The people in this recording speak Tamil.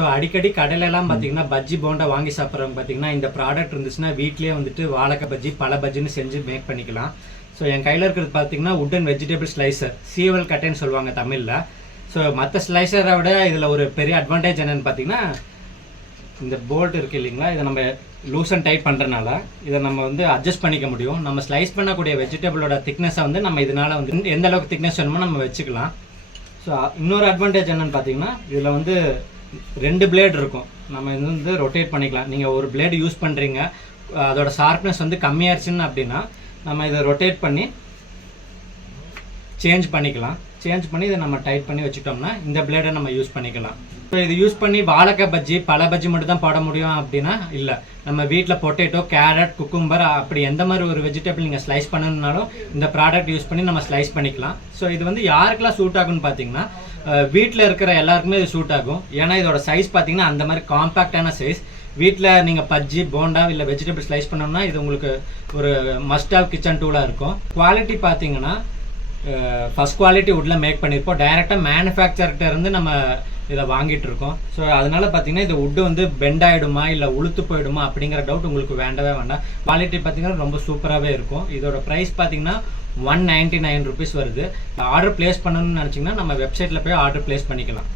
So, அடிக்கடி கடையிலலாம் பார்த்தீங்கன்னா பஜ்ஜி போண்டா வாங்கி சாப்பிட்றவங்க பார்த்தீங்கன்னா இந்த ப்ராடக்ட் இருந்துச்சுன்னா வீட்லயே வந்துட்டு வாழைக்காய் பஜ்ஜி பல பஜ்ஜின்னு செஞ்சு மேக் பண்ணிக்கலாம். ஸோ என் கையில் இருக்கிறது பார்த்தீங்கன்னா உட்டன் வெஜிடபிள் ஸ்லைசர் சீவல் கட்டைன்னு சொல்லுவாங்க தமிழில். ஸோ மற்ற ஸ்லைசரை விட இதில் ஒரு பெரிய அட்வான்டேஜ் என்னன்னு பார்த்தீங்கன்னா இந்த போல்ட் இருக்கு இல்லைங்களா இதை நம்ம லூஸ் அண்ட் டைட் பண்ணுறனால இதை நம்ம வந்து அட்ஜஸ்ட் பண்ணிக்க முடியும். நம்ம ஸ்லைஸ் பண்ணக்கூடிய வெஜிடபிளோட திக்னஸை வந்து நம்ம இதனால வந்து எந்த அளவுக்கு திக்னஸ் வேணுமோ நம்ம வச்சுக்கலாம். ஸோ இன்னொரு அட்வான்டேஜ் என்னன்னு பார்த்தீங்கன்னா இதில் வந்து ரெண்டு பிளேட் இருக்கும். நம்ம இது வந்து ரொட்டேட் பண்ணிக்கலாம். நீங்கள் ஒரு பிளேடு யூஸ் பண்ணுறீங்க அதோட ஷார்ப்னஸ் வந்து கம்மியாயிருச்சுன்னு அப்படின்னா நம்ம இதை ரொட்டேட் பண்ணி சேஞ்ச் பண்ணிக்கலாம். சேஞ்ச் பண்ணி இதை நம்ம டைட் பண்ணி வச்சுட்டோம்னா இந்த பிளேடை நம்ம யூஸ் பண்ணிக்கலாம். ஸோ இது யூஸ் பண்ணி வாழைக்காய் பஜ்ஜி பல பஜ்ஜி மட்டும் தான் போட முடியும் அப்படின்னா இல்லை. நம்ம வீட்டில் பொட்டேட்டோ கேரட் குக்கும்பர் அப்படி எந்த மாதிரி ஒரு வெஜிடபிள் நீங்கள் ஸ்லைஸ் பண்ணணுன்னாலும் இந்த ப்ராடக்ட் யூஸ் பண்ணி நம்ம ஸ்லைஸ் பண்ணிக்கலாம். ஸோ இது வந்து யாருக்கெல்லாம் சூட் ஆகும்னு பார்த்தீங்கன்னா வீட்டில் இருக்கிற எல்லாருக்குமே இது சூட் ஆகும். ஏன்னா இதோட சைஸ் பார்த்தீங்கன்னா அந்த மாதிரி காம்பேக்டான சைஸ் வீட்டில் நீங்கள் பஜ்ஜி போண்டா இல்லை வெஜிடபிள் ஸ்லைஸ் பண்ணோம்னா இது உங்களுக்கு ஒரு மஸ்ட் ஆஃப் கிச்சன் டூலாக இருக்கும். குவாலிட்டி பார்த்தீங்கன்னா ஃபஸ்ட் குவாலிட்டி வுட்டில் மேக் பண்ணியிருப்போம் டைரெக்டாக மேனுஃபேக்சர்கிட்ட இருந்து நம்ம இதை வாங்கிட்டு இருக்கோம். ஸோ அதனால பார்த்தீங்கன்னா இந்த வுட்டு வந்து பெண்ட் ஆகிடுமா இல்லை உளுத்து போயிடுமா அப்படிங்கிற டவுட் உங்களுக்கு வேண்டவே வேண்டாம். குவாலிட்டி பார்த்தீங்கன்னா ரொம்ப சூப்பராகவே இருக்கும். இதோட ப்ரைஸ் பார்த்தீங்கன்னா ஒன் நைன்ட்டி நைன் ருபீஸ் வருது. ஆர்டர் ப்ளேஸ் பண்ணணும்னு நினச்சிங்கன்னா நம்ம வெப்சைட்டில் போய் ஆர்டர் ப்ளேஸ் பண்ணிக்கலாம்.